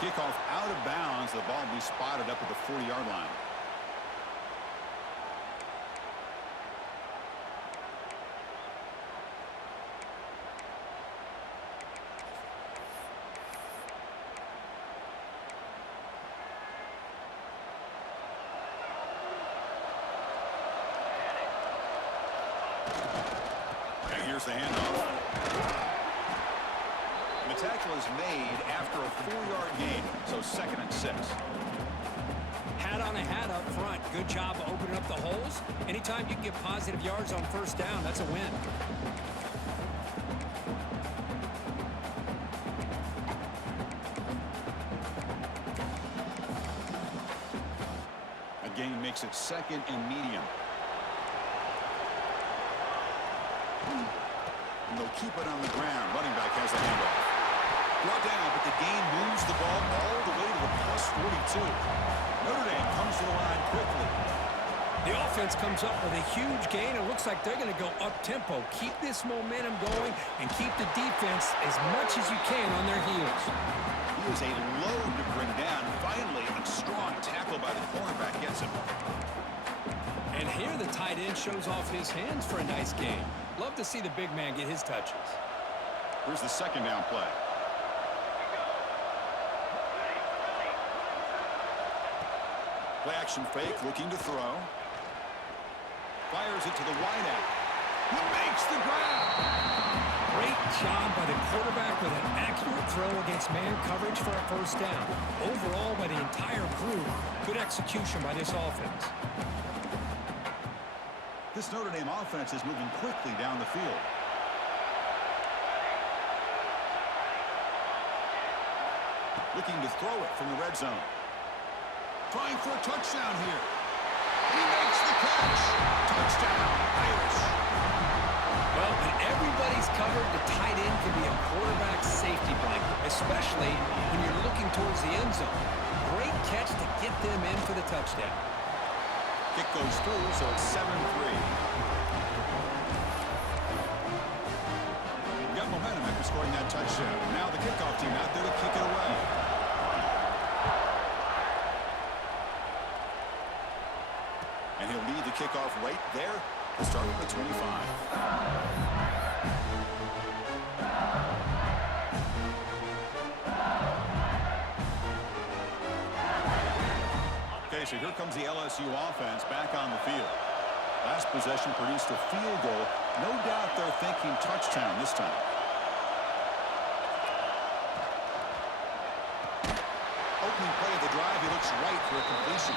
Kickoff out of bounds. The ball will be spotted up at the 40-yard line. And here's the handoff. The tackle is made after a 4-yard gain, so 2nd and 6. Hat on a hat up front. Good job opening up the holes. Anytime you can get positive yards on 1st down, that's a win. A gain makes it 2nd and medium. And they'll keep it on the ground. Running back has the handoff. Brought down, but the gain moves the ball all the way to the +42. Notre Dame comes to the line quickly. The offense comes up with a huge gain. It looks like they're going to go up-tempo. Keep this momentum going and keep the defense as much as you can on their heels. He is a load to bring down. Finally, a strong tackle by the cornerback gets him. And here the tight end shows off his hands for a nice game. Love to see the big man get his touches. Here's the 2nd down play. Play action fake, looking to throw. Fires it to the wideout. He makes the grab. Great job by the quarterback with an accurate throw against man coverage for a 1st down. Overall, by the entire group, good execution by this offense. This Notre Dame offense is moving quickly down the field. Looking to throw it from the red zone. Trying for a touchdown here. He makes the catch. Touchdown, Irish. Well, when everybody's covered, the tight end can be a quarterback's safety blanket, especially when you're looking towards the end zone. Great catch to get them in for the touchdown. Kick goes through, so it's 7-3. Got momentum after scoring that touchdown. Now the kickoff team out there to kick it away. And he'll lead the kickoff right there to start with the 25. Okay, so here comes the LSU offense back on the field. Last possession produced a field goal. No doubt they're thinking touchdown this time. Opening play of the drive, he looks right for a completion.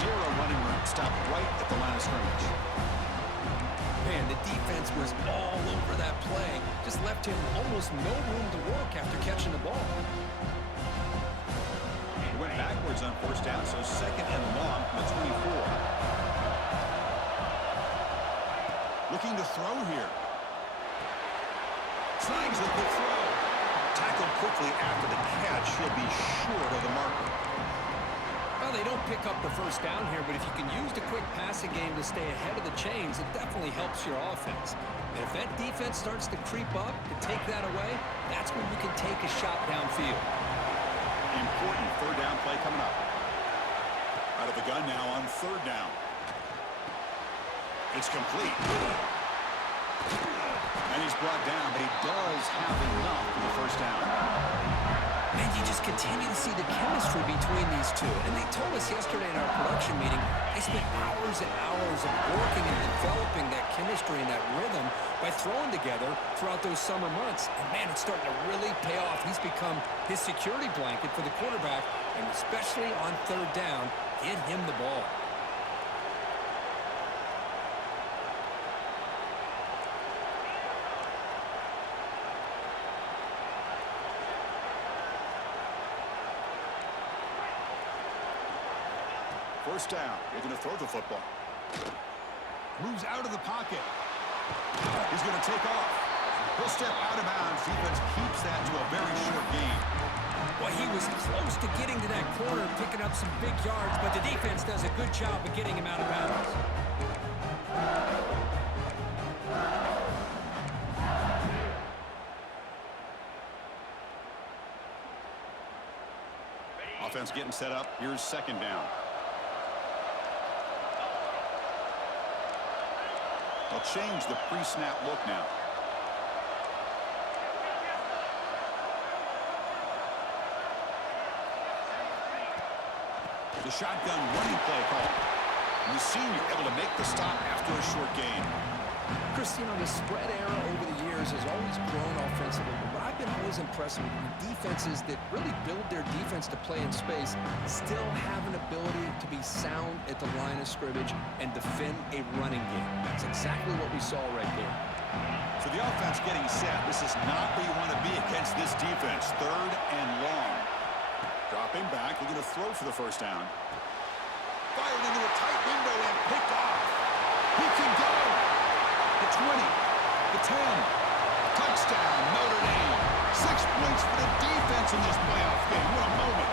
0 running room, stopped right at the line of scrimmage. Man, the defense was all over that play. Just left him almost no room to work after catching the ball. He went backwards on 1st down, so 2nd and long from the 24. Looking to throw here. Snags a good throw. Tackled quickly after the catch. He'll be short of the marker. Well, they don't pick up the 1st down here, but if you can use the quick passing game to stay ahead of the chains, it definitely helps your offense. And if that defense starts to creep up to take that away, that's when you can take a shot downfield. Important 3rd down play coming up. Out of the gun now on 3rd down. It's complete. And he's brought down, but he does have enough for the 1st down. And you just continue to see the chemistry between these two. And they told us yesterday in our production meeting, they spent hours and hours of working and developing that chemistry and that rhythm by throwing together throughout those summer months. And man, it's starting to really pay off. He's become his security blanket for the quarterback, and especially on 3rd down, get him the ball. First down. They're going to throw the football. Moves out of the pocket. He's going to take off. He'll step out of bounds. Defense keeps that to a very short gain. Well, he was close to getting to that corner, picking up some big yards, but the defense does a good job of getting him out of bounds. offense getting set up. Here's second down. They'll change the pre-snap look now. The shotgun running play call. And the senior able to make the stop after a short gain. Chris, the spread era over the years has always grown offensively, but I've been always impressed with defenses that really build their defense to play in space, still have an ability to be sound at the line of scrimmage and defend a running game. That's exactly what we saw right there. So the offense getting set. This is not where you want to be against this defense. Third and long. Dropping back, looking to throw for the first down. Fired into a tight window and picked off. He can go. The 20, the 10. Touchdown, Notre Dame. 6 points for the defense in this playoff game. What a moment.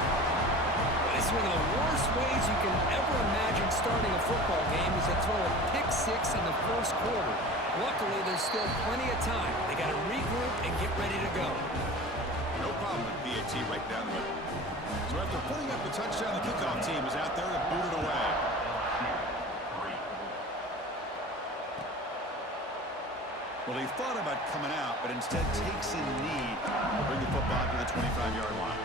It's one of the worst ways you can ever imagine starting a football game is to throw a pick six in the first quarter. Luckily, there's still plenty of time. They got to regroup and get ready to go. No problem with PAT right down the middle. So after putting up the touchdown, the kickoff team is out there to boot it away. Well, he thought about coming out, but instead takes in need to bring the football to the 25-yard line.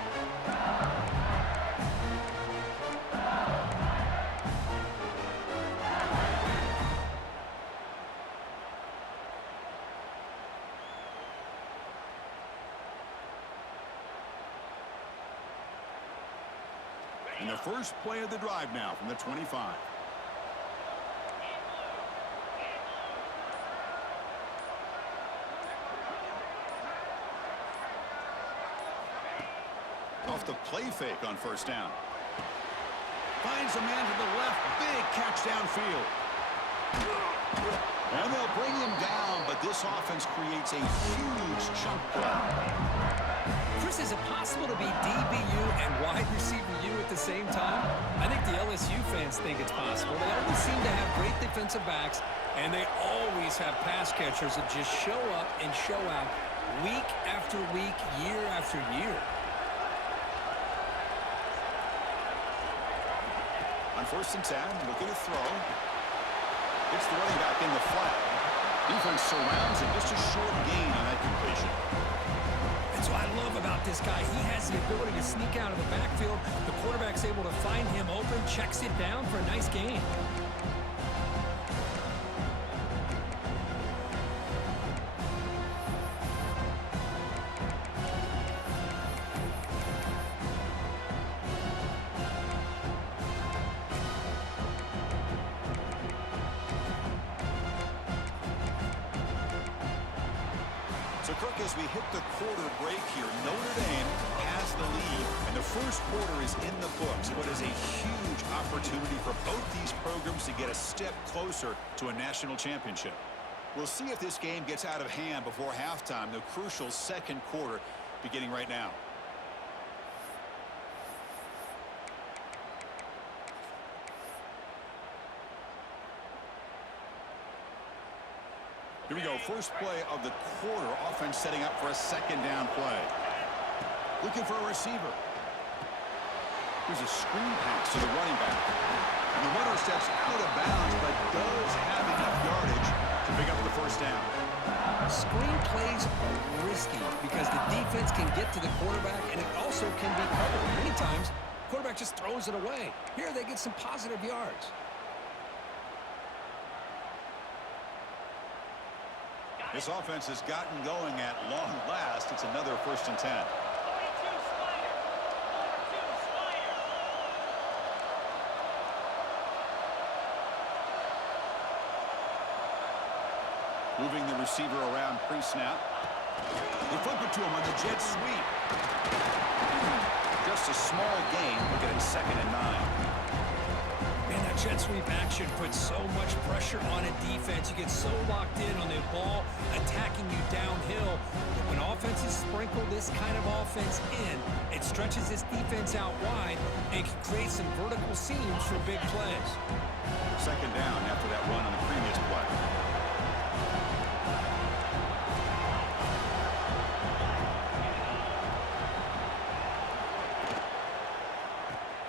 And the first play of the drive now from the 25. Off the play fake on first down. Finds a man to the left. Big catch downfield. And they'll bring him down, but this offense creates a huge chunk play. Chris, is it possible to be DBU and wide receiver U at the same time? I think the LSU fans think it's possible. They always seem to have great defensive backs, and they always have pass catchers that just show up and show out week after week, year after year. On first and 10, looking to throw. It's the running back in the flat. Defense surrounds him. Just a short gain on that completion. That's what I love about this guy. He has the ability to sneak out of the backfield. The quarterback's able to find him open, checks it down for a nice gain. So, Kirk, as we hit the quarter break here, Notre Dame has the lead, and the first quarter is in the books. What is a huge opportunity for both these programs to get a step closer to a national championship. We'll see if this game gets out of hand before halftime, the crucial second quarter beginning right now. Here we go, first play of the quarter. Offense setting up for a second down play. Looking for a receiver. Here's a screen pass to the running back. And the runner steps out of bounds, but does have enough yardage to pick up the first down. Screen plays are risky because the defense can get to the quarterback, and it also can be covered. Many times, the quarterback just throws it away. Here, they get some positive yards. This offense has gotten going at long last. It's another first and 10. Moving the receiver around pre-snap. They flip it to him on the jet sweep. Just a small gain. Look at it, 2nd and 9. Man, that jet sweep action puts so much pressure on a defense. You get so locked in on the ball attacking you downhill. But when offenses sprinkle this kind of offense in, it stretches this defense out wide and can create some vertical seams for big plays. Second down after that run on the previous play.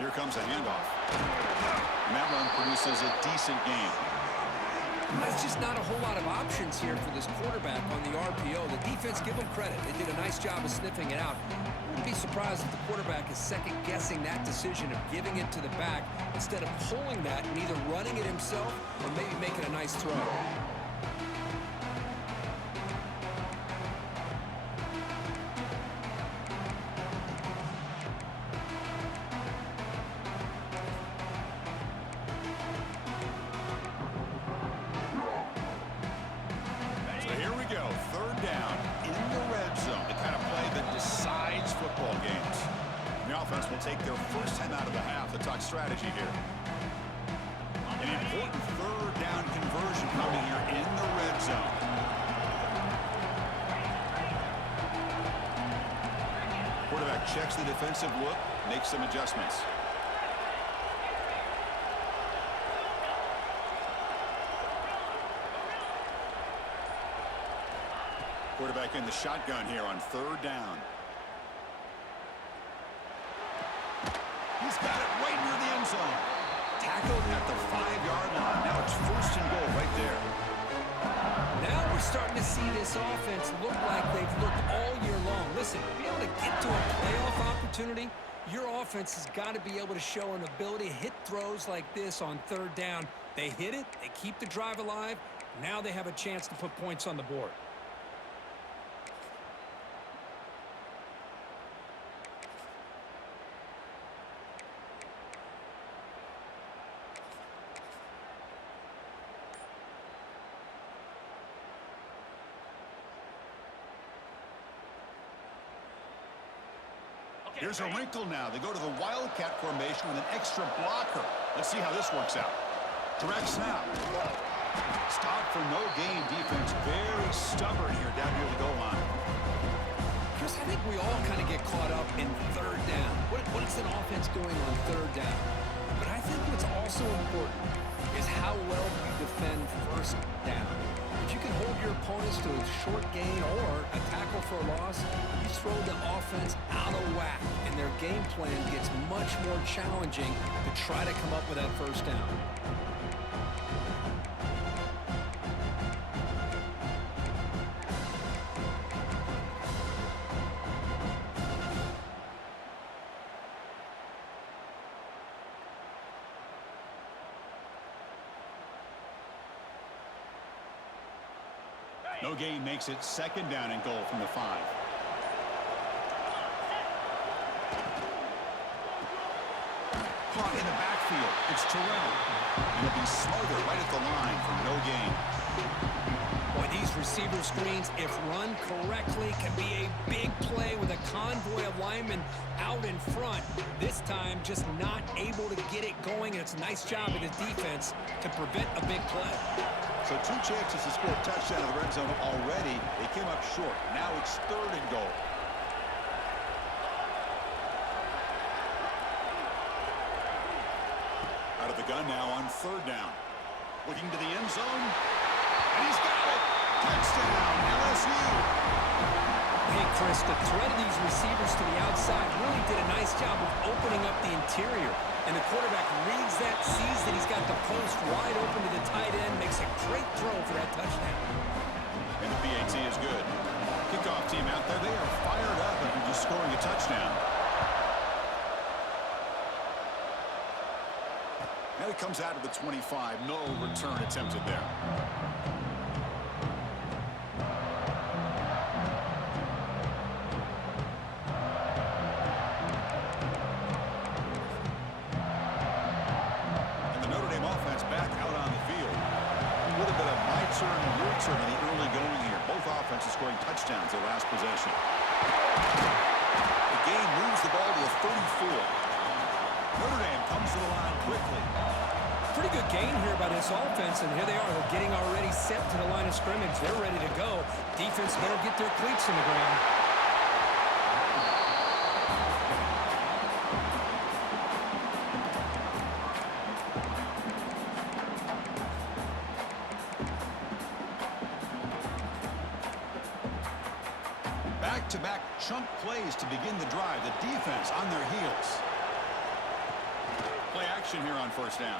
Here comes a handoff. And that run produces a decent gain. There's just not a whole lot of options here for this quarterback on the RPO. The defense, give them credit. They did a nice job of sniffing it out. I wouldn't be surprised if the quarterback is second-guessing that decision of giving it to the back instead of pulling that and either running it himself or maybe making a nice throw. Take their first time out of the half to talk strategy here. An important third down conversion coming here in the red zone. Quarterback checks the defensive look, makes some adjustments. Quarterback in the shotgun here on third down. He's got it right near the end zone. Tackled at the 5-yard line. Now it's first and goal right there. Now we're starting to see this offense look like they've looked all year long. Listen, to be able to get to a playoff opportunity, your offense has got to be able to show an ability to hit throws like this on third down. They hit it, they keep the drive alive. Now they have a chance to put points on the board. Here's a wrinkle now. They go to the Wildcat formation with an extra blocker. Let's see how this works out. Direct snap. Stop for no gain defense. Very stubborn here down near the goal line. Chris, I think we all kind of get caught up in third down. What is an offense doing on third down? But I think what's also important is how well you defend first down. If you can hold your opponents to a short gain or a tackle for a loss, you throw the offense out of whack, and their game plan gets much more challenging to try to come up with that first down. No gain makes it second down and goal from the 5. Caught in the backfield. It's Terrell. And he'll be smothered right at the line for no gain. Boy, these receiver screens, if run correctly, can be a big play with a convoy of linemen out in front. This time, just not able to get it going. And it's a nice job of the defense to prevent a big play. So 2 chances to score a touchdown in the red zone already. They came up short. Now it's third and goal. Out of the gun now on third down. Looking to the end zone. And he's got it. Touchdown, LSU. Hey, Chris, the threat of these receivers to the outside really did a nice job of opening up the interior. And the quarterback reads that, sees that he's got the post wide open to the tight end, makes a great throw for that touchdown. And the PAT is good. Kickoff team out there, they are fired up after just scoring a touchdown. And it comes out of the 25. No return attempted there. Your turn in the early going here. Both offenses scoring touchdowns their last possession. The game moves the ball to the 34. Notre Dame comes to the line quickly. Pretty good gain here by this offense, and here they are. They're getting already set to the line of scrimmage. They're ready to go. Defense better get their cleats in the ground. Back-to-back Chunk plays to begin the drive. The defense on their heels. Play action here on first down.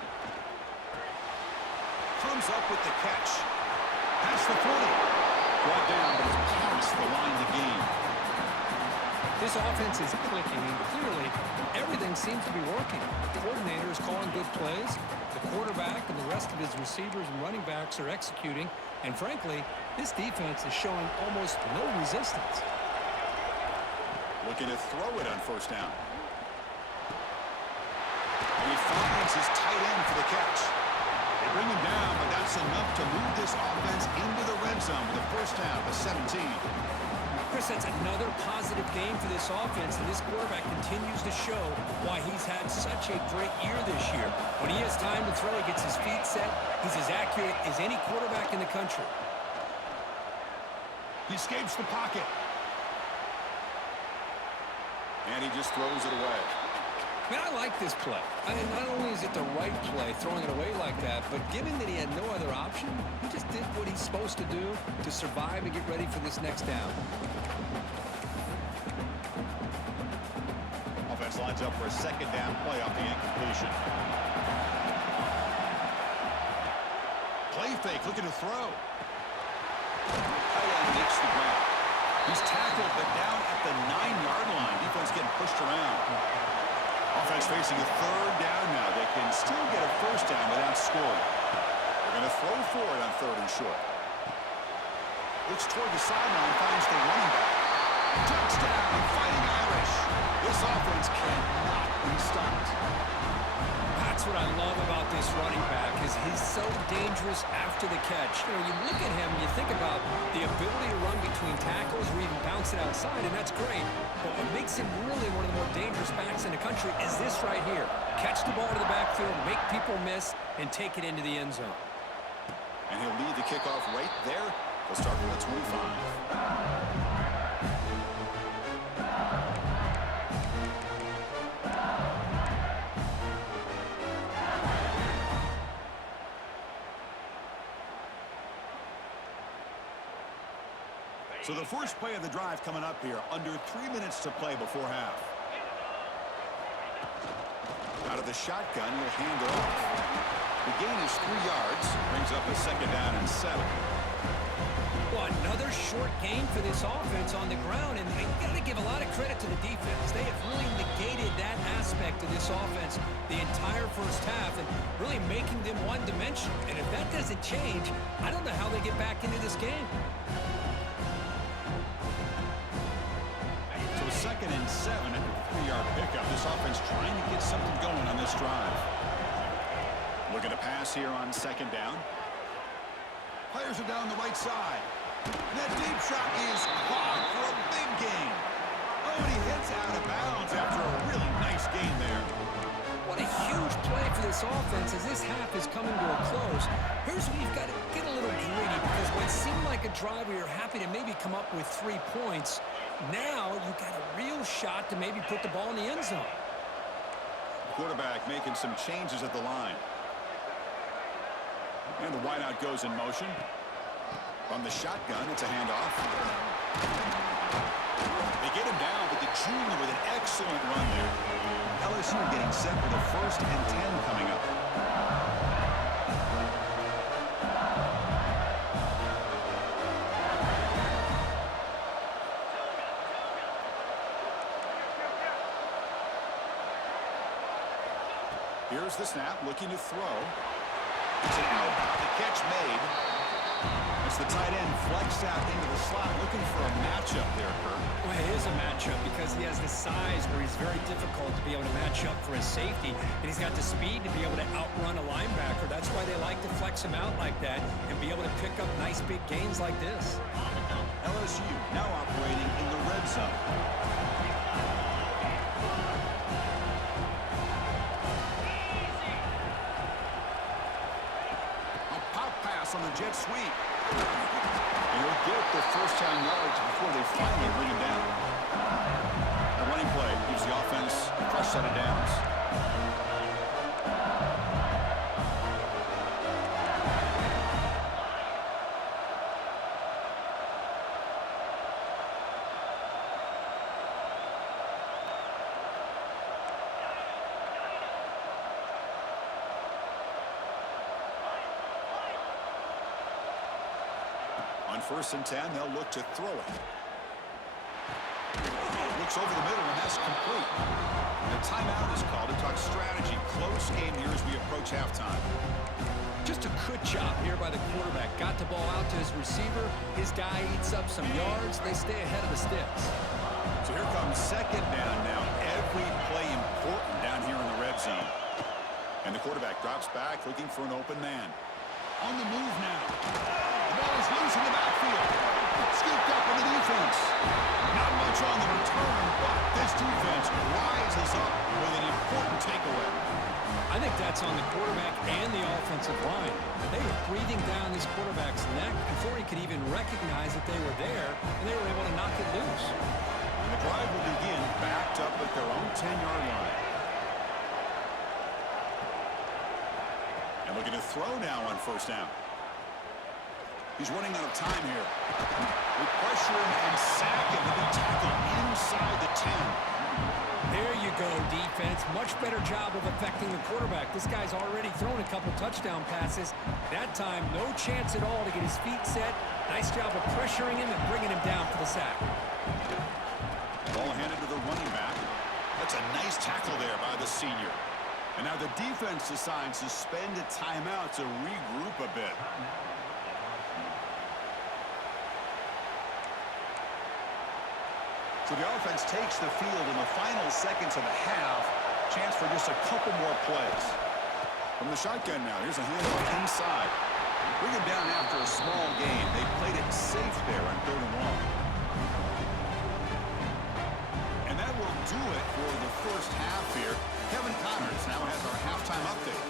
Comes up with the catch. Past the 40. Brought down, but it's past the line to gain. This offense is clicking, and clearly everything seems to be working. The coordinator is calling good plays. The quarterback and the rest of his receivers and running backs are executing. And frankly, this defense is showing almost no resistance. Looking to throw it on first down. And he finds his tight end for the catch. They bring him down, but that's enough to move this offense into the red zone with a first down to 17. Chris, that's another positive game for this offense, and this quarterback continues to show why he's had such a great year this year. When he has time to throw, he gets his feet set. He's as accurate as any quarterback in the country. He escapes the pocket. And he just throws it away. Man, I like this play. I mean, not only is it the right play, throwing it away like that, but given that he had no other option, he just did what he's supposed to do to survive and get ready for this next down. Offense lines up for a second down play off the incompletion. Play fake, looking to throw. Tight end makes the grab. He's tackled, but down at the 9-yard line. Defense getting pushed around. Offense facing a third down now. They can still get a first down without scoring. They're going to throw for it on third and short. Looks toward the sideline, finds the running back. Touchdown, Fighting Irish. This offense cannot be stopped. That's what I love about this running back is he's so dangerous after the catch. You know, you look at him, you think about the ability to run between tackles or even bounce it outside, and that's great. But what makes him really one of the more dangerous backs in the country is this right here. Catch the ball to the backfield, make people miss, and take it into the end zone. And he'll lead the kickoff right there. They'll start from the 25. So the first play of the drive coming up here, under 3 minutes to play before half. Out of the shotgun, he'll hand it off. The gain is 3 yards, brings up a second down and 7. Well, another short gain for this offense on the ground, and you got to give a lot of credit to the defense. They have really negated that aspect of this offense the entire first half and really making them one-dimensional. And if that doesn't change, I don't know how they get back into this game. Second and 7 at the 3-yard pickup. This offense trying to get something going on this drive. Looking to pass here on second down. Players are down the right side. And that deep shot is caught for a big gain. Oh, and he hits out of bounds after a really nice gain there. What a huge play for this offense as this half is coming to a close. Here's where you've got to get a little greedy because what seemed like a drive where you're happy to maybe come up with 3 points, now you've got a real shot to maybe put the ball in the end zone. Quarterback making some changes at the line. And the wideout goes in motion. From the shotgun, it's a handoff. They get him down, but the junior with an excellent run there. LSU getting set for the 1st and 10 coming up. Here's the snap, looking to throw. It's an out. The catch made. As the tight end flexed out into the slot, looking for a matchup there, Kurt. Well, it is a matchup because he has the size where he's very difficult to be able to match up for his safety, and he's got the speed to be able to outrun a linebacker. That's why they like to flex him out like that and be able to pick up nice big gains like this. LSU now operating in the red zone. On the jet sweep. And he'll get the first down yards before they finally bring him down. A running play gives the offense a fresh set of downs. On 1st and 10, they'll look to throw it. Looks over the middle, and that's complete. The timeout is called to talk strategy. Close game here as we approach halftime. Just a good job here by the quarterback. Got the ball out to his receiver. His guy eats up some yards. They stay ahead of the sticks. So here comes 2nd down now. Every play important down here in the red zone. And the quarterback drops back looking for an open man. On the move now. The ball is loose in the backfield. Scooped up in the defense. Not much on the return, but this defense rises up with an important takeaway. I think that's on the quarterback and the offensive line. They were breathing down this quarterback's neck before he could even recognize that they were there, and they were able to knock it loose. And the drive will begin backed up at their own 10-yard line. And looking to throw now on 1st down. He's running out of time here. We pressure him and sack him to be tackled inside the 10. There you go, defense. Much better job of affecting the quarterback. This guy's already thrown a couple touchdown passes. That time, no chance at all to get his feet set. Nice job of pressuring him and bringing him down for the sack. Ball handed to the running back. That's a nice tackle there by the senior. And now the defense decides to spend a timeout to regroup a bit. So the offense takes the field in the final seconds of the half. Chance for just a couple more plays. From the shotgun now, here's a handoff inside. Bring him down after a small gain. They played it safe there on 3rd and long. And that will do it for the first half here. Kevin Connors now has our halftime update.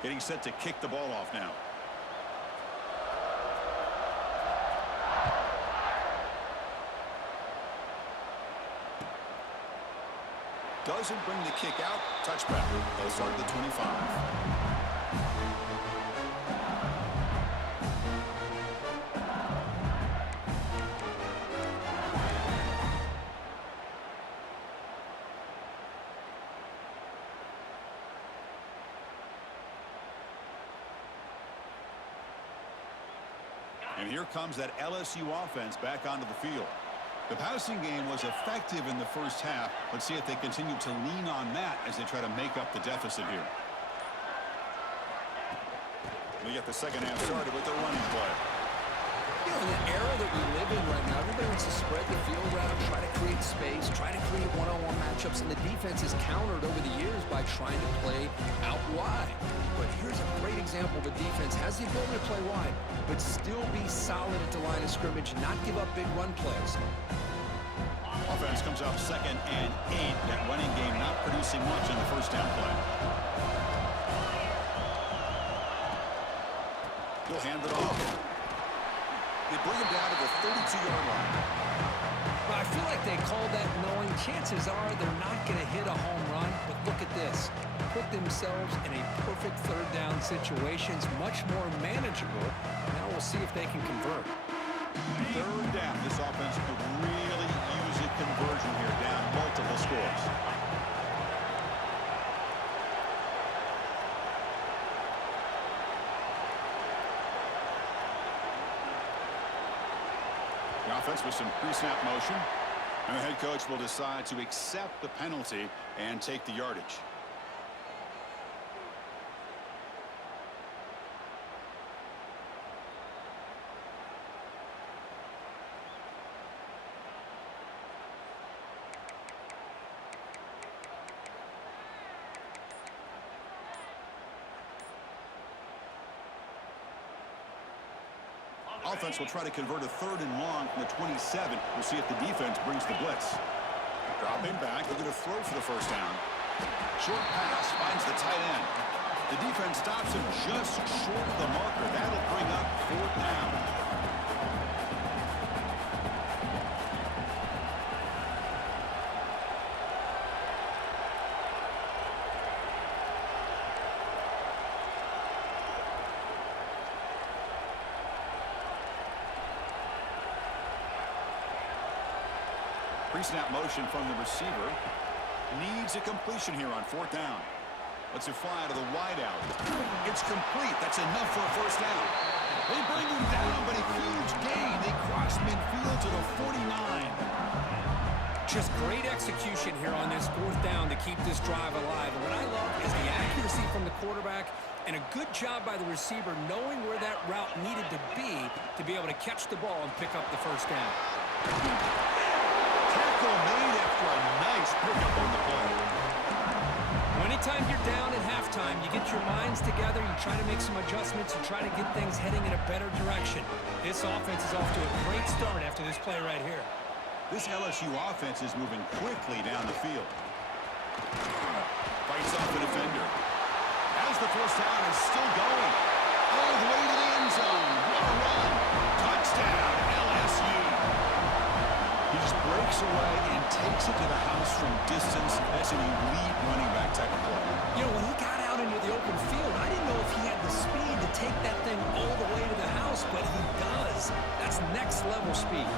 Getting set to kick the ball off now. Doesn't bring the kick out. Touchback. They'll start at the 25. And here comes that LSU offense back onto the field. The passing game was effective in the first half. Let's see if they continue to lean on that as they try to make up the deficit here. We get the second half started with the running play. You know, in the era that we live in right now, everybody wants to spread the field around, try to create space, try to create one-on-one matchups, and the defense has countered over the years by trying to play out wide. But here's a great example of a defense has the ability to play wide, but still be solid at the line of scrimmage, not give up big run plays. Offense comes up 2nd and 8. That running game not producing much in the first down play. He'll hand it off. They bring him down to the 32-yard line. Well, I feel like they called that knowing chances are they're not going to hit a home run. But look at this. Put themselves in a perfect 3rd down situation. It's much more manageable. Now we'll see if they can convert. 3rd down. This offense could really use a conversion here, down multiple scores. The offense with some pre-snap motion. And the head coach will decide to accept the penalty and take the yardage. Offense will try to convert a 3rd and long from the 27. We'll see if the defense brings the blitz. Dropping back, looking to throw for the first down. Short pass finds the tight end. The defense stops him just short of the marker. That'll bring up 4th down. Pre-snap motion from the receiver. Needs a completion here on 4th down. Lets it fly to the wideout. It's complete. That's enough for a first down. They bring him down, but a huge gain. They cross midfield to the 49. Just great execution here on this 4th down to keep this drive alive. And what I love is the accuracy from the quarterback and a good job by the receiver knowing where that route needed to be able to catch the ball and pick up the first down. Tackle made after a nice pickup on the play. Anytime you're down at halftime, you get your minds together, you try to make some adjustments, you try to get things heading in a better direction. This offense is off to a great start after this play right here. This LSU offense is moving quickly down the field. Fights off the defender. As the first down is still going. All the way to the end zone. What a run. Touchdown, LSU. He just breaks away and takes it to the house from distance. That's an elite running back type of play. You know, when he got out into the open field, I didn't know if he had the speed to take that thing all the way to the house, but he does. That's next level speed.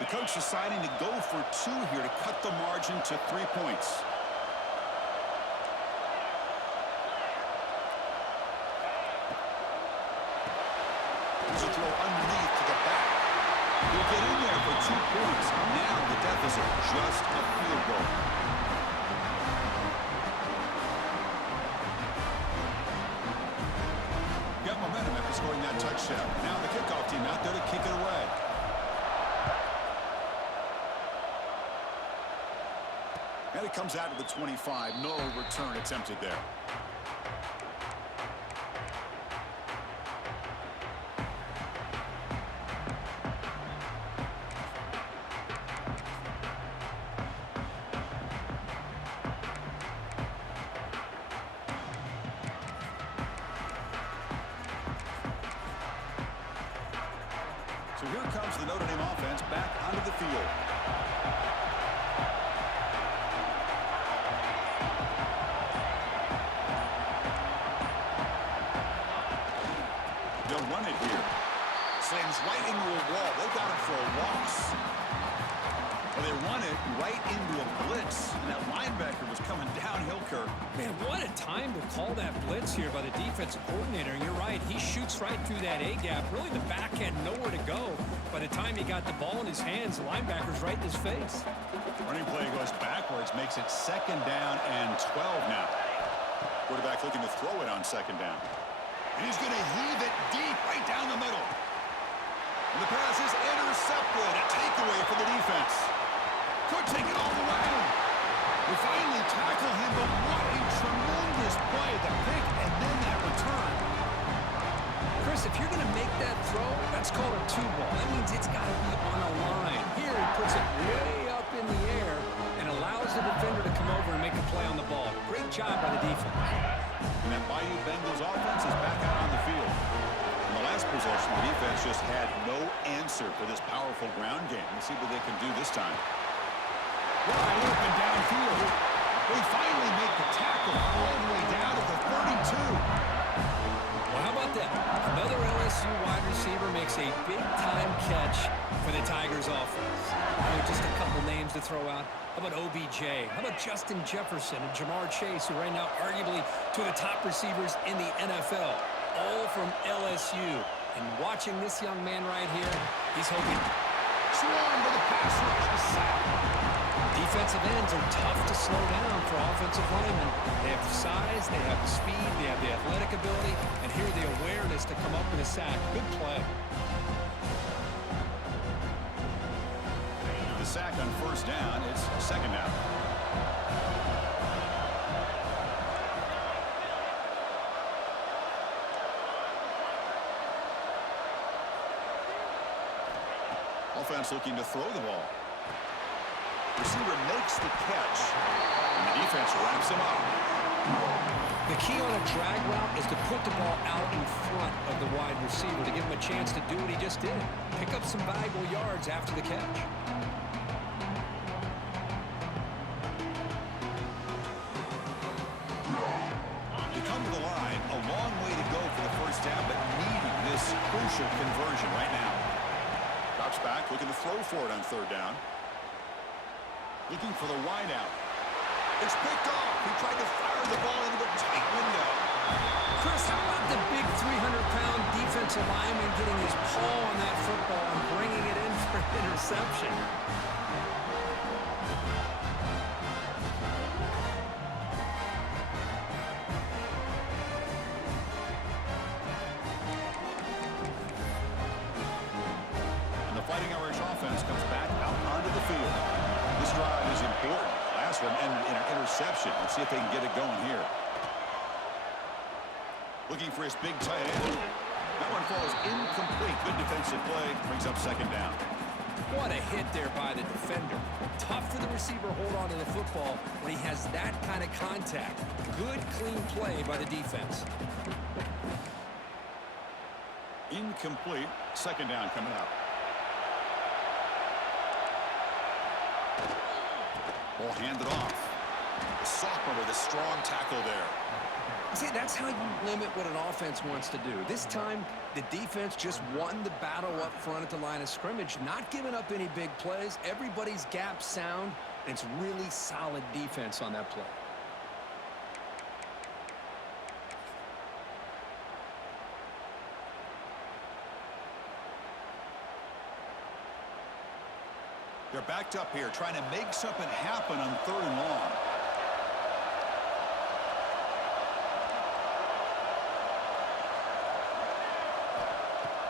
The coach deciding to go for 2 here to cut the margin to 3 points. There's a throw underneath to the back. He'll get in there for 2 points. Now the deficit just a field goal. Got momentum after scoring that touchdown. Now the kickoff team out there to kick it away. And it comes out to the 25. No return attempted there. So here comes the Notre Dame offense back onto the field. They'll run it here. Slams right into a wall. They got him for a loss. Well, they run it right into a blitz. And that linebacker was coming downhill, Kirk. Man, what a time to call that blitz here by the defensive coordinator. And you're right, he shoots right through that A-gap. Really, the back had nowhere to go. By the time he got the ball in his hands, the linebacker's right in his face. Running play goes backwards, makes it 2nd down and 12 now. Quarterback looking to throw it on 2nd down. And he's going to heave it deep right down the middle. And the pass is intercepted. A takeaway for the defense. Could take it all the way. They finally tackle him, but what a tremendous play. The pick and then that return. Chris, if you're going to make that throw, that's called a 2-ball. That means it's got to be on a line. Here he puts it way up in the air and allows the defender to come over and make a play on the ball. Great job by the defense. And that Bayou Bengals offense is back out on the field. In the last possession, the defense just had no answer for this powerful ground game. Let's see what they can do this time. Wide open downfield. They finally make the tackle all the way down to the 32. Well, how about that? Another LSU wide receiver makes a big-time catch for the Tigers offense. Just a couple names to throw out. How about OBJ? How about Justin Jefferson and Jamar Chase, who right now arguably two of the top receivers in the NFL, all from LSU. And watching this young man right here, he's hoping. Swarm to the pass rush, the sack. Defensive ends are tough to slow down for offensive linemen. They have the size, they have the speed, they have the athletic ability, and here the awareness to come up with a sack. Good play. The sack on 1st down. It's 2nd down. Offense looking to throw the ball. Receiver makes the catch, and the defense wraps him up. The key on a drag route is to put the ball out in front of the wide receiver to give him a chance to do what he just did. Pick up some valuable yards after the catch. You come to the line, a long way to go for the first down, but needing this crucial conversion right now. Drops back, looking to throw for it on third down. Looking for the wide out. It's picked off. He tried to fire the ball into a tight window. Chris, how about the big 300-pound defensive lineman getting his paw on that football and bringing it in for an interception? And the Fighting Irish offense comes back out onto the field. This drive is important. Last one ended in an interception. Let's see if they can get it going here. Looking for his big tight end. That one falls incomplete. Good defensive play. Brings up second down. What a hit there by the defender. Tough for the receiver to hold on to the football when he has that kind of contact. Good, clean play by the defense. Incomplete. Second down coming up. Ball handed off. The sophomore with a strong tackle there. See, that's how you limit what an offense wants to do. This time, the defense just won the battle up front at the line of scrimmage, not giving up any big plays. Everybody's gap sound, and it's really solid defense on that play. They're backed up here, trying to make something happen on third and long.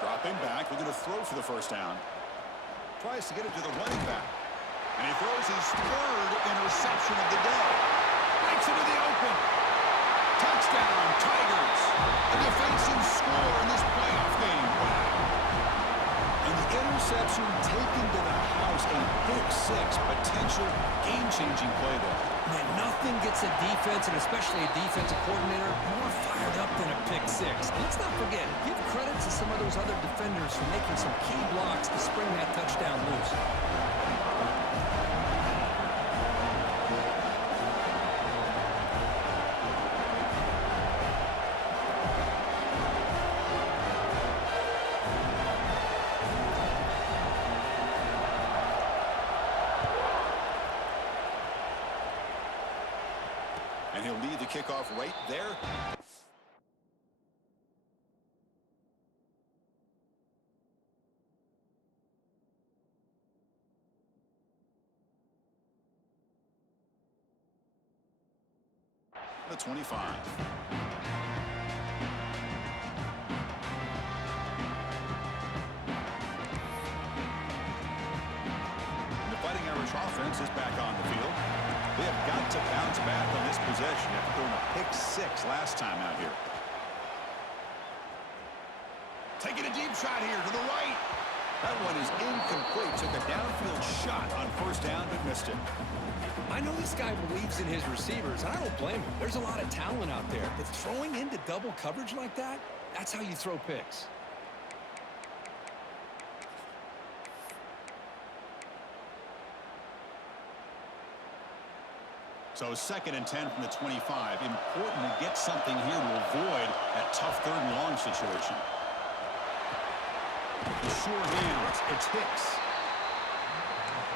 Dropping back, looking to throw for the first down. Tries to get it to the running back. And he throws his third interception of the day. Breaks into the open. Touchdown, Tigers. A defensive score in this playoff game. Wow. And the interception taken to the house, a pick six, potential game-changing play there. Man, nothing gets a defense, and especially a defensive coordinator, more fired up than a pick six. Let's not forget, give credit to some of those other defenders for making some key blocks to spring that touchdown loose. And he'll lead the kickoff right there. The 25. The Fighting Irish offense is back on the field. They have got to bounce back on this possession after throwing a pick six last time out here. Taking a deep shot here to the right. That one is incomplete. Took a downfield shot on first down, but missed it. I know this guy believes in his receivers, and I don't blame him. There's a lot of talent out there, but throwing into double coverage like that, that's how you throw picks. So 2nd and 10 from the 25. Important to get something here to avoid that tough third and long situation. The sure hands. It's Hicks.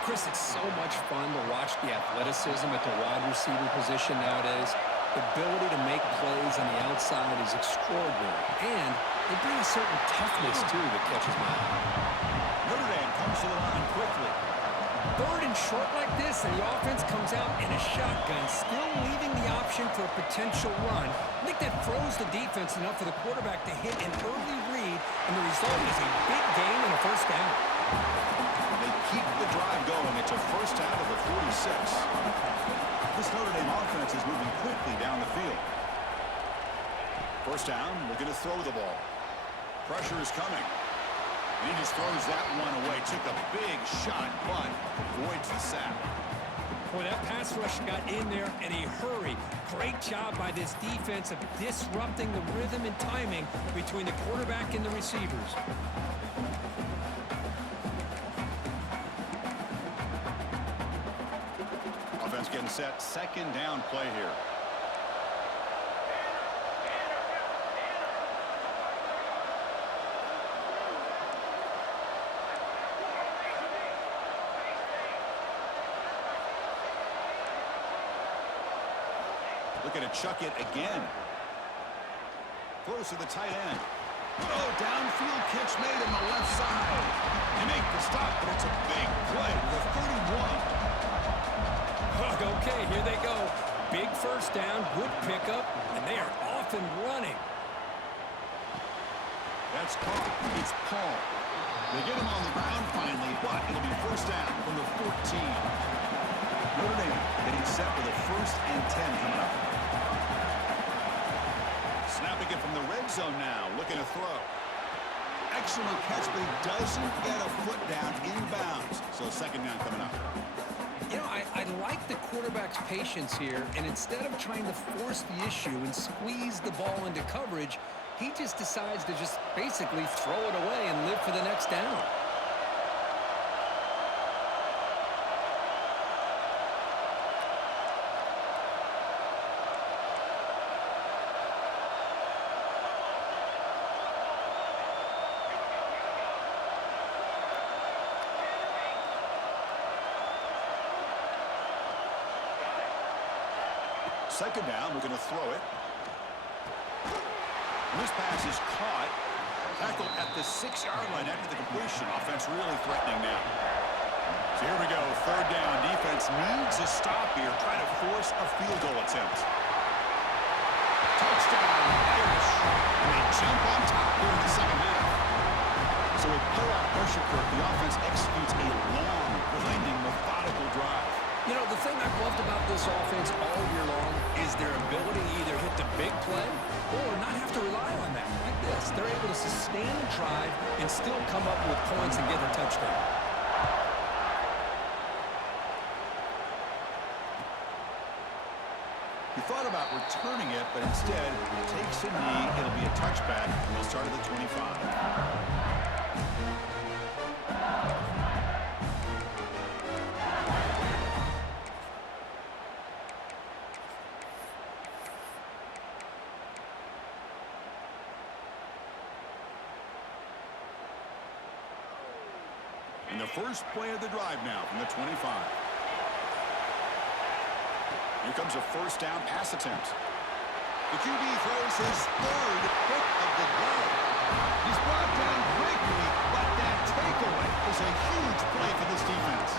Chris, it's so much fun to watch the athleticism at the wide receiver position nowadays. The ability to make plays on the outside is extraordinary. And they bring a certain toughness, too, that catches my eye. Notre Dame comes to the line quickly. Third and short like this, and the offense comes out in a shotgun, still leaving the option for a potential run. I think that throws the defense enough for the quarterback to hit an early read, and the result is a big gain and a first down. They keep the drive going. It's a first down of the 46. This Notre Dame offense is moving quickly down the field. First down, we're going to throw the ball. Pressure is coming. And he just throws that one away. Took a big shot, but avoids the sack. Boy, that pass rush got in there in a hurry. Great job by this defense of disrupting the rhythm and timing between the quarterback and the receivers. Offense getting set. Second down play here. Looking to chuck it again. Close to the tight end. Oh, downfield catch made on the left side. They make the stop, but it's a big play to the 31. Okay, here they go. Big first down, good pickup, and they are off and running. That's caught. It's Paul. They get him on the ground finally, but it'll be first down from the 14. Notre Dame getting set with a 1st and 10 coming up. Snapping it from the red zone now, looking to throw. Excellent catch, but he doesn't get a foot down inbounds. So second down coming up. You know, I like the quarterback's patience here, and instead of trying to force the issue and squeeze the ball into coverage, he just decides to just basically throw it away and live for the next down. Second down, we're going to throw it. And this pass is caught. Tackled at the 6-yard line after the completion. Offense really threatening now. So here we go. Third down. Defense needs a stop here. Try to force a field goal attempt. Touchdown, Irish. And they jump on top here in the second half. So with playoff pressure curve, the offense executes a long, blending, methodical drive. You know, the thing I've loved about this offense all year long is their ability to either hit the big play or not have to rely on that. Like this, they're able to sustain a drive and still come up with points and get a touchdown. He thought about returning it, but instead takes a knee. It'll be a touchback, and they'll start at the 25. And the first play of the drive now from the 25. Here comes a first down pass attempt. The QB throws his 3rd pick of the day. He's brought down quickly, but that takeaway is a huge play for this defense.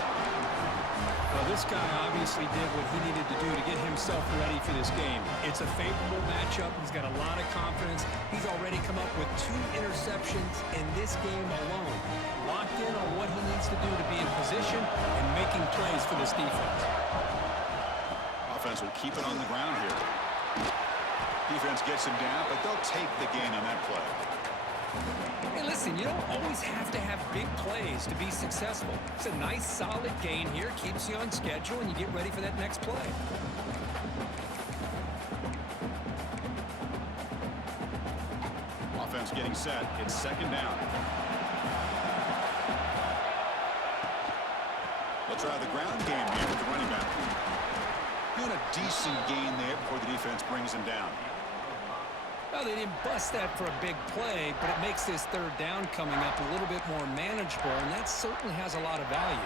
Well, this guy obviously did what he needed to do to get himself ready for this game. It's a favorable matchup. He's got a lot of confidence. He's already come up with 2 interceptions in this game alone. Locked in on what he needs to do to be in position and making plays for this defense. Offense will keep it on the ground here. Defense gets him down, but they'll take the gain on that play. Hey, listen, you don't always have to have big plays to be successful. It's a nice, solid gain here. Keeps you on schedule, and you get ready for that next play. Offense getting set. It's second down. They'll try the ground game here with the running back. Doing a decent gain there before the defense brings him down. Well, they didn't bust that for a big play, but it makes this third down coming up a little bit more manageable, and that certainly has a lot of value.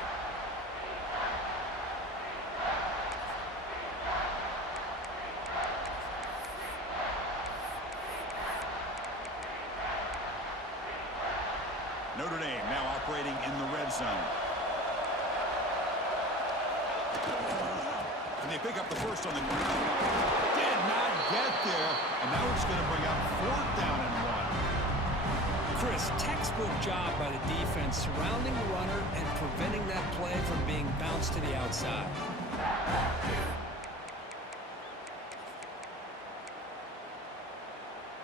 Notre Dame now operating in the red zone. And they pick up the first on the ground. Did not get there. And now it's going to bring up 4th down and 1. Chris, textbook job by the defense surrounding the runner and preventing that play from being bounced to the outside.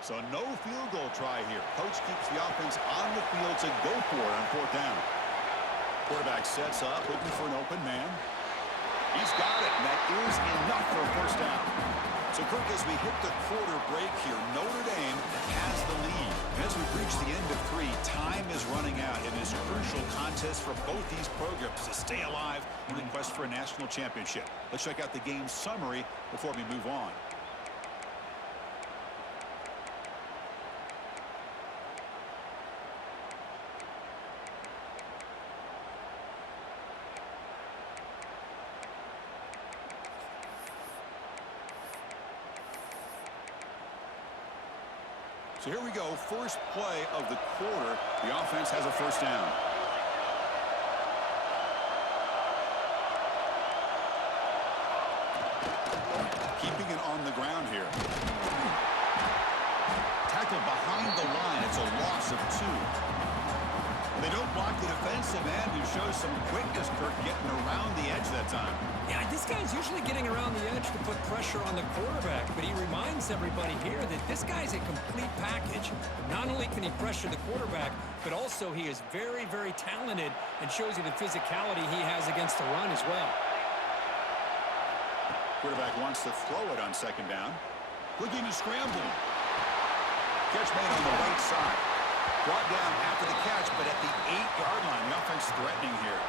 So no field goal try here. Coach keeps the offense on the field to go for it on 4th down. Quarterback sets up, looking for an open man. He's got it, and that is enough for a first down. So, Kirk, as we hit the quarter break here, Notre Dame has the lead. And as we reach the end of 3, time is running out in this crucial contest for both these programs to stay alive in the quest for a national championship. Let's check out the game summary before we move on. So here we go, first play of the quarter. The offense has a first down. Keeping it on the ground here. Tackled behind the line. It's a loss of 2. They don't block the defensive end, who shows some quickness, Kirk, getting around the edge that time. Yeah, this guy's usually getting around the edge to put pressure on the quarterback, but he reminds everybody here that this guy's a complete package. Not only can he pressure the quarterback, but also he is very, very talented and shows you the physicality he has against the run as well. Quarterback wants to throw it on second down. Looking to scramble. Catch made on the right side. Brought down after the catch, but at the 8-yard line, the offense threatening here.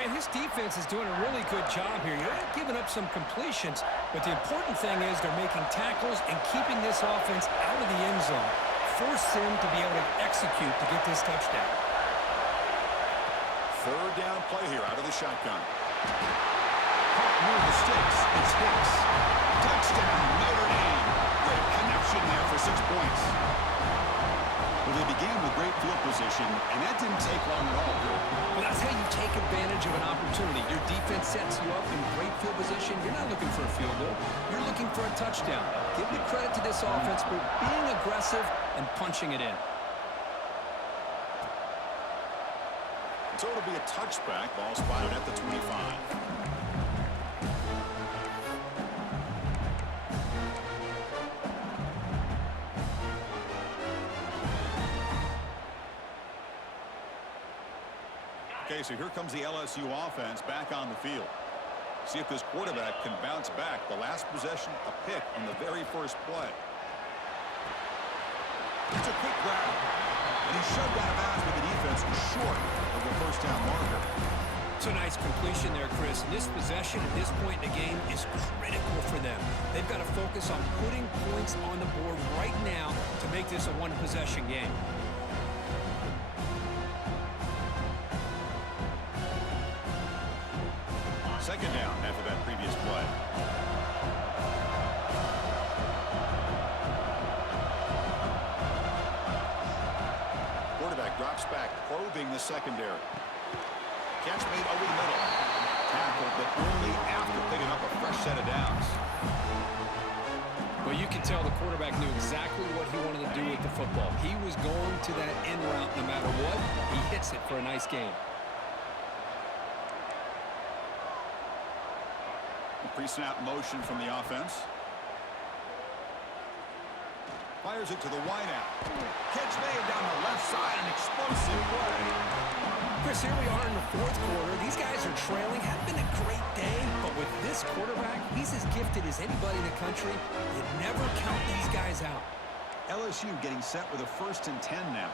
Man, this defense is doing a really good job here. You're not giving up some completions, but the important thing is they're making tackles and keeping this offense out of the end zone. Force them to be able to execute to get this touchdown. Third down play here out of the shotgun. Pump near the sticks. It's Hicks. Touchdown, Notre Dame. Great connection there for 6 points. Well, they began with great field position, and that didn't take long at all. Well, that's how you take advantage of an opportunity. Your defense sets you up in great field position. You're not looking for a field goal. You're looking for a touchdown. Give the credit to this offense for being aggressive and punching it in. So it'll be a touchback. Ball spotted at the 25. Okay, so here comes the LSU offense back on the field. See if this quarterback can bounce back. The last possession, a pick on the very first play. It's a quick grab. And he's shoved out of bounds with the defense short of the first down marker. It's a nice completion there, Chris. And this possession at this point in the game is critical for them. They've got to focus on putting points on the board right now to make this a one-possession game. Second down after that previous play. Quarterback drops back, probing the secondary. Catch made over the middle. Tackled, but only after picking up a fresh set of downs. Well, you can tell the quarterback knew exactly what he wanted to do with the football. He was going to that end route no matter what. He hits it for a nice gain. Pre-snap motion from the offense. Fires it to the wideout. Catch made down the left side, an explosive play. Chris, here we are in the fourth quarter. These guys are trailing. Had been a great day, but with this quarterback, he's as gifted as anybody in the country. You never count these guys out. LSU getting set with a 1st and 10 now.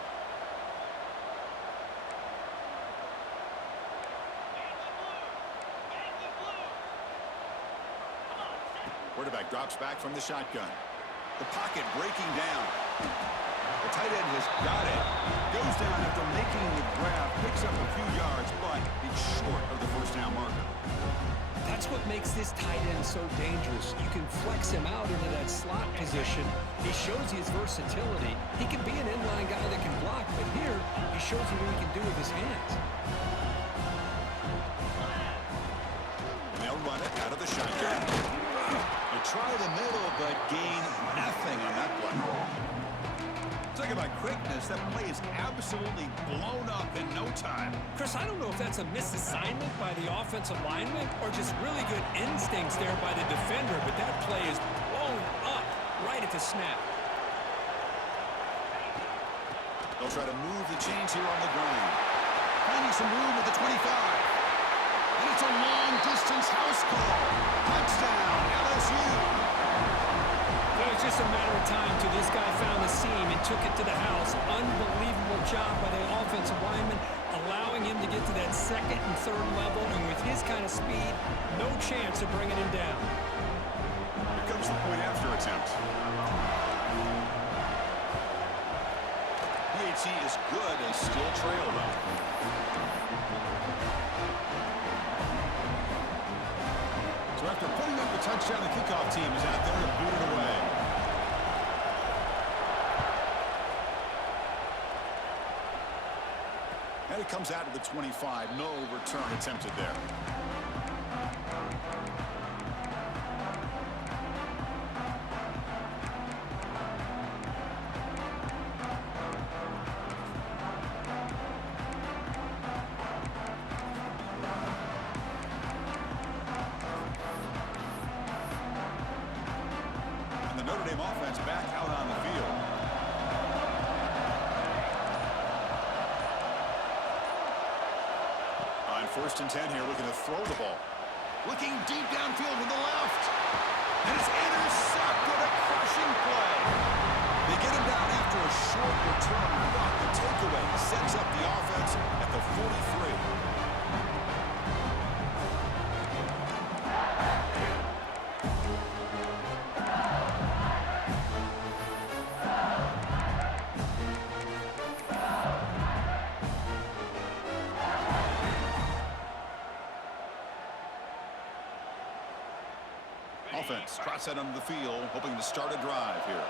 Quarterback drops back from the shotgun. The pocket breaking down. The tight end has got it. Goes down after making the grab. Picks up a few yards, but it's short of the first down marker. That's what makes this tight end so dangerous. You can flex him out into that slot position. He shows you his versatility. He can be an inline guy that can block, but here he shows you what he can do with his hands. And they'll run it out of the shotgun. They try the middle, but gain nothing on that play. Talk about quickness. That play is absolutely blown up in no time. Chris, I don't know if that's a misassignment by the offensive lineman or just really good instincts there by the defender, but that play is blown up right at the snap. They'll try to move the chains here on the ground. Finding some room at the 25. And it's a long-distance house call. Touchdown, LSU. Well, it was just a matter of time till this guy found the seam and took it to the house. Unbelievable job by the offensive lineman, allowing him to get to that second and third level, and with his kind of speed, no chance of bringing him down. Here comes the point after attempt. PHC is good. They still trail, though. So after putting up the touchdown, the kickoff team is out there to boot it away. And it comes out to the 25. No return attempted there. And the Notre Dame offense back out on the field. First and 10 here, looking to throw the ball. Looking deep downfield with the left. And it's intercepted, a crushing play. They get him down after a short return, but the takeaway sets up the offense at the 43. Offense trots that onto the field, hoping to start a drive here.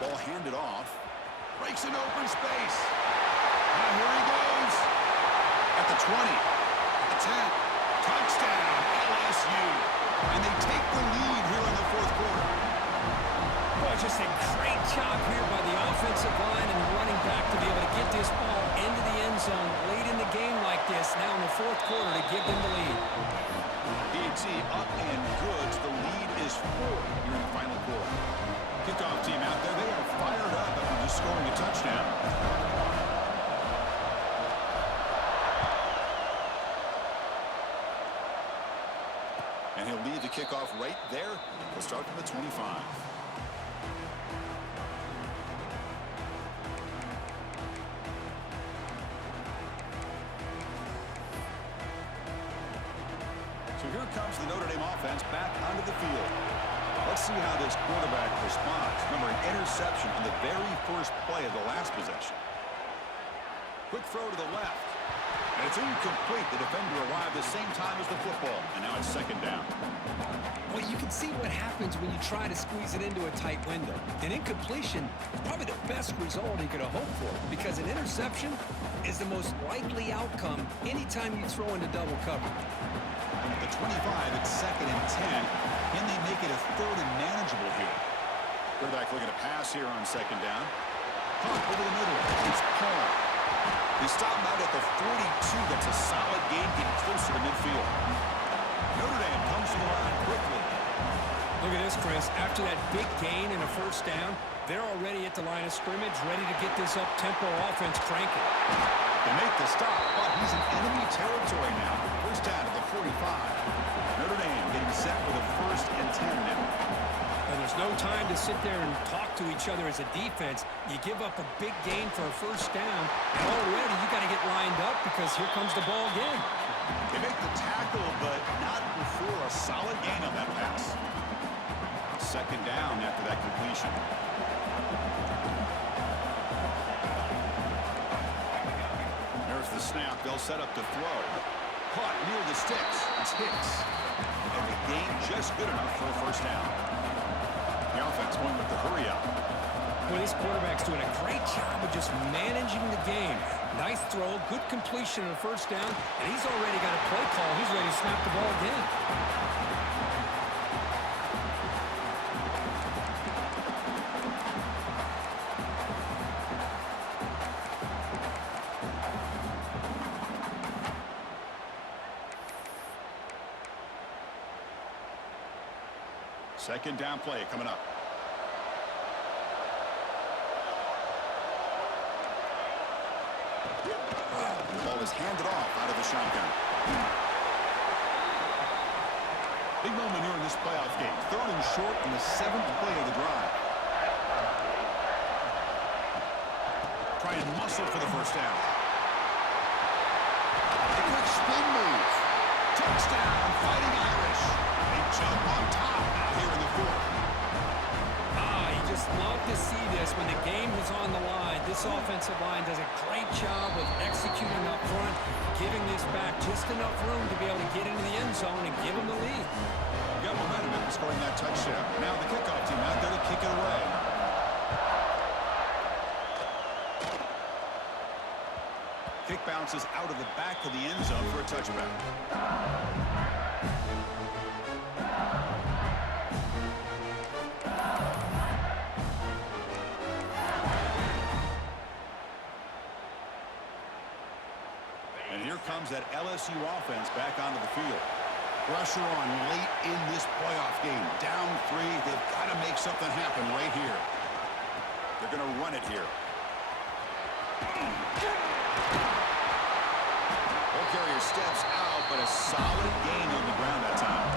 Ball handed off. Breaks an open space. And here he goes. At the 20. At the 10. Touchdown, LSU. And they take the lead here in the fourth quarter. Boy, just a great job here by the offensive line and the running back to be able to get this ball into the end zone late in the game like this, now in the fourth quarter, to give them the lead. PHC up and good. The lead is 4 here in the final quarter. Kickoff team out there. They are fired up after just scoring a touchdown. And he'll lead the kickoff right there. He'll start from the 25. So here comes the Notre Dame offense back onto the field. Let's see how this quarterback responds. Remember, an interception on the very first play of the last possession. Quick throw to the left. And it's incomplete. The defender arrived the same time as the football. And now it's second down. Well, you can see what happens when you try to squeeze it into a tight window. An incompletion is probably the best result you could have hoped for, because an interception is the most likely outcome anytime you throw into double coverage. At the 25, it's second and 10. Can they make it a third and manageable here? Quarterback looking to pass here on second down. Caught over the middle. It's Paul. They stop him out at the 42. That's a solid gain, getting closer to midfield. Notre Dame comes to the line quickly. Look at this, Chris. After that big gain and a first down, they're already at the line of scrimmage, ready to get this up-tempo offense cranking. They make the stop, but he's in enemy territory now. First down to the 45. Notre Dame getting set for the first and 10 now. And there's no time to sit there and talk to each other as a defense. You give up a big gain for a first down, and already you got to get lined up because here comes the ball again. They make the tackle, but not before a solid gain on that pass. Second down after that completion. There's the snap. They'll set up the throw. Caught near the sticks. It's Hicks. And the gain just good enough for a first down. The offense going with the hurry up. Well, this quarterback's doing a great job of just managing the game. Nice throw, good completion on the first down, and he's already got a play call. He's ready to snap the ball again. Second down play coming up. The ball is handed off out of the shotgun. Big moment here in this playoff game. 3rd and short in the 7th play of the drive. Try and muscle for the first down. A quick spin move. Touchdown, Fighting Irish. They jump on top now here in the 4th. You just love to see this when the game is on the line. This offensive line does a great job of executing up front, giving this back just enough room to be able to get into the end zone and give them the lead. You got momentum after scoring that touchdown. Now the kickoff team out there to kick it away. Kick bounces out of the back of the end zone for a touchback. And here comes that LSU offense back onto the field. Pressure on late in this playoff game. Down 3. They've got to make something happen right here. They're going to run it here. Ball carrier steps out, but a solid gain on the ground that time.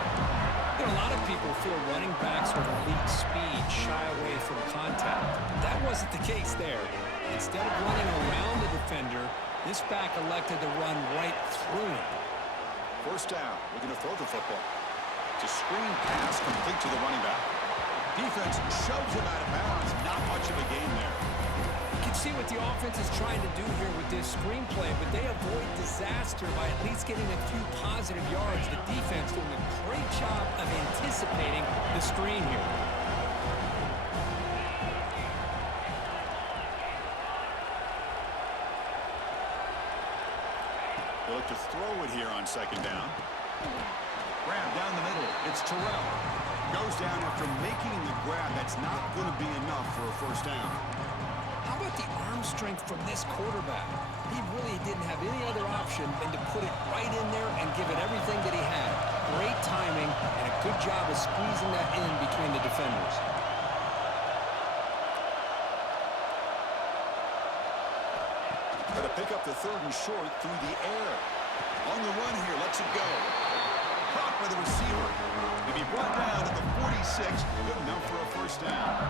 A lot of people feel running backs with elite speed shy away from contact. That wasn't the case there. Instead of running around the defender, this back elected to run right through him. First down. We're going to throw the football. It's a screen pass complete to the running back. Defense shoves him out of bounds. Not much of a gain there. You can see what the offense is trying to do here with this screenplay, but they avoid disaster by at least getting a few positive yards. The defense doing a great job of anticipating the screen here. They look to throw it here on 2nd down. Grab down the middle. It's Terrell. Goes down after making the grab. That's not going to be enough for a first down. How about the arm strength from this quarterback? He really didn't have any other option than to put it right in there and give it everything that he had. Great timing and a good job of squeezing that in between the defenders. Got to pick up the 3rd and short through the air. On the run here, lets it go. Caught by the receiver. To be brought down to the 46. Good enough for a first down.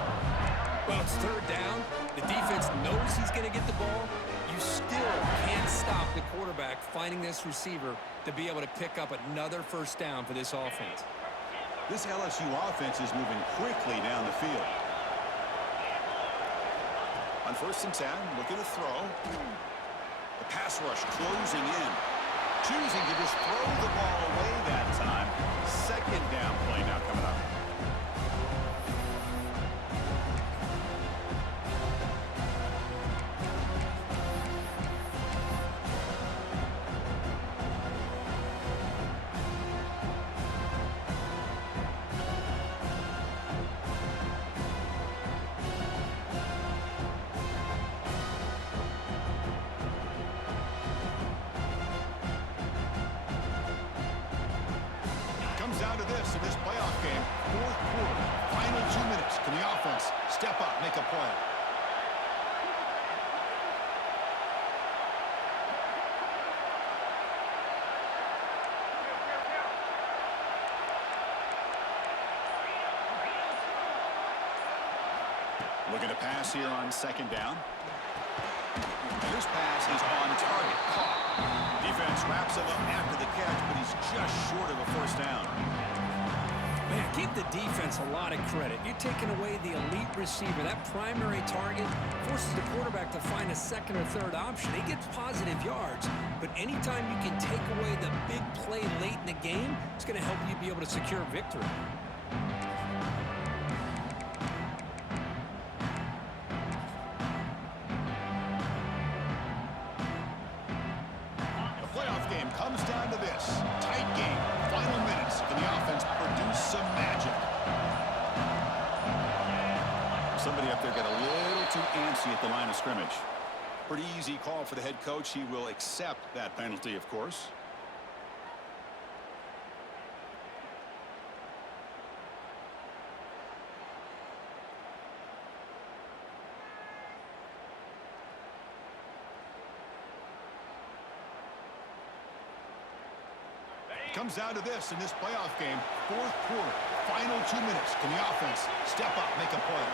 Well, it's 3rd down. The defense knows he's going to get the ball. You still can't stop the quarterback finding this receiver to be able to pick up another first down for this offense. This LSU offense is moving quickly down the field. On 1st and 10, look at the throw. The pass rush closing in. Choosing to just throw the ball away that time. 2nd down play now coming up. Down to this in this playoff game. 4th quarter. Final 2 minutes. Can the offense step up, make a play? Looking to pass here on 2nd down. This pass is on target. Caught. Defense wraps him up after the catch, but he's just short of a first down. Man, give the defense a lot of credit. You're taking away the elite receiver. That primary target forces the quarterback to find a 2nd or 3rd option. He gets positive yards, but anytime you can take away the big play late in the game, it's going to help you be able to secure victory. Comes down to this. Tight game. Final minutes. Can the offense produce some magic? Somebody up there got a little too antsy at the line of scrimmage. Pretty easy call for the head coach. He will accept that penalty, of course. Comes down to this in this playoff game. Fourth quarter, final 2 minutes. Can the offense step up, make a play?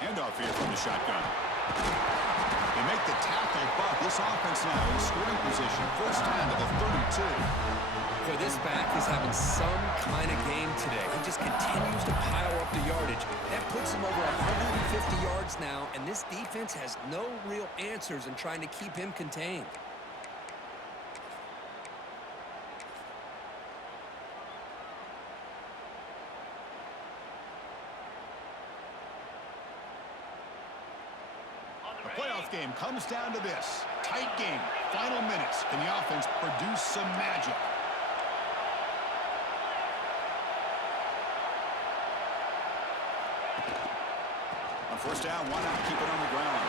Handoff here from the shotgun. They make the tackle, but this offense now in scoring position. First down to the 32. For this back, he's having some kind of game today. He just continues to pile up the yardage. That puts him over 150 yards now, and this defense has no real answers in trying to keep him contained. The playoff game comes down to this. Tight game, final minutes. Can the offense produce some magic? On first down, why not keep it on the ground?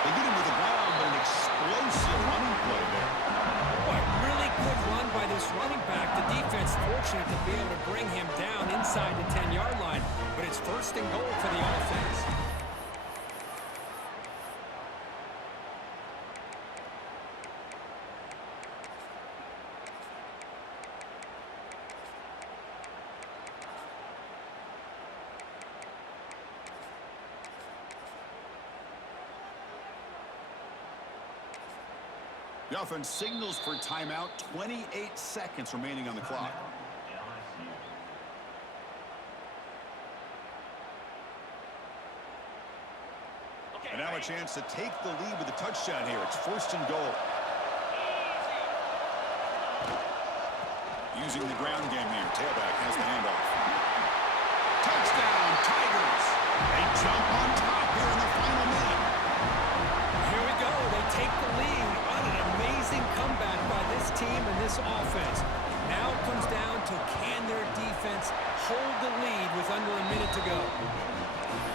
They get him to the ground, but an explosive running play there. Boy, really good run by this running back. The defense fortunate to be able to bring him down inside the 10-yard line, but it's first and goal for the offense. The offense signals for timeout. 28 seconds remaining on the clock. And now a chance to take the lead with a touchdown here. It's first and goal. Using the ground game here. Tailback has the handoff. Touchdown, Tigers. They jump on top here in the final minute. Here we go. They take the lead. What an amazing comeback by this team and this offense. Now it comes down to can their defense hold the lead with under a minute to go.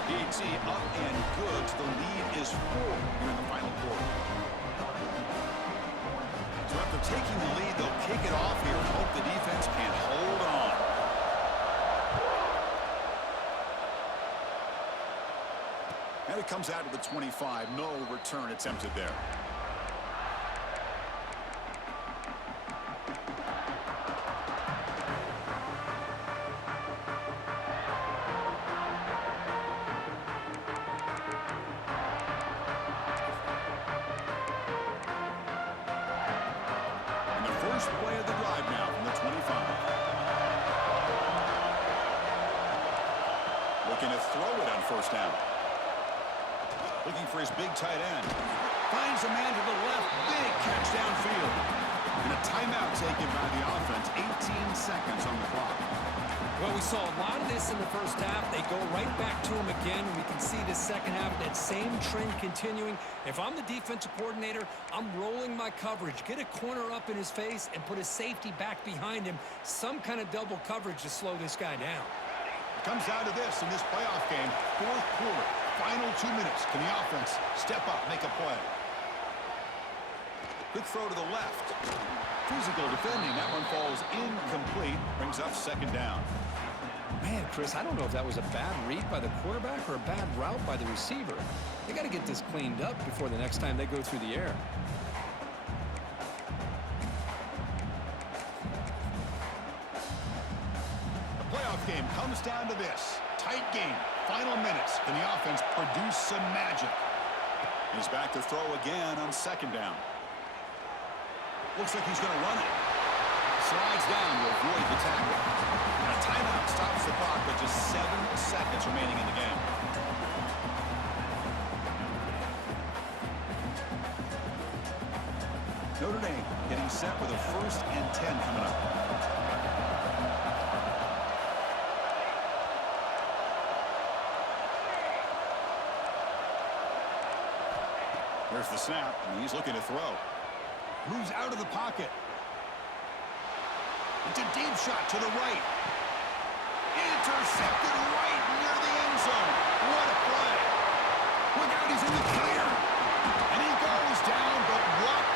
DT up and good. The lead is 4 here in the final quarter. So after taking the lead, they'll kick it off here and hope the defense can hold on. And it comes out to the 25. No return attempted there. Play of the drive now from the 25. Looking to throw it on first down. Looking for his big tight end. Finds a man to the left. Big catch downfield. And a timeout taken by the offense. 18 seconds on the clock. Well, we saw a lot of this in the first half. They go right back to him again. We can see the second half, that same trend continuing. If I'm the defensive coordinator, I'm rolling my coverage. Get a corner up in his face and put a safety back behind him. Some kind of double coverage to slow this guy down. It comes down to this in this playoff game. Fourth quarter, final 2 minutes. Can the offense step up, make a play? Quick throw to the left. Physical defending. That one falls incomplete. Brings up second down. Man, Chris, I don't know if that was a bad read by the quarterback or a bad route by the receiver. They got to get this cleaned up before the next time they go through the air. The playoff game comes down to this. Tight game. Final minutes. Can the offense produce some magic? He's back to throw again on second down. Looks like he's going to run it. Slides down to avoid the tackle. And a timeout stops the clock with just 7 seconds remaining in the game. Notre Dame getting set with a 1st and 10 coming up. There's the snap, and he's looking to throw. Moves out of the pocket. It's a deep shot to the right. Intercepted right near the end zone. What a play. Look out, he's in the clear.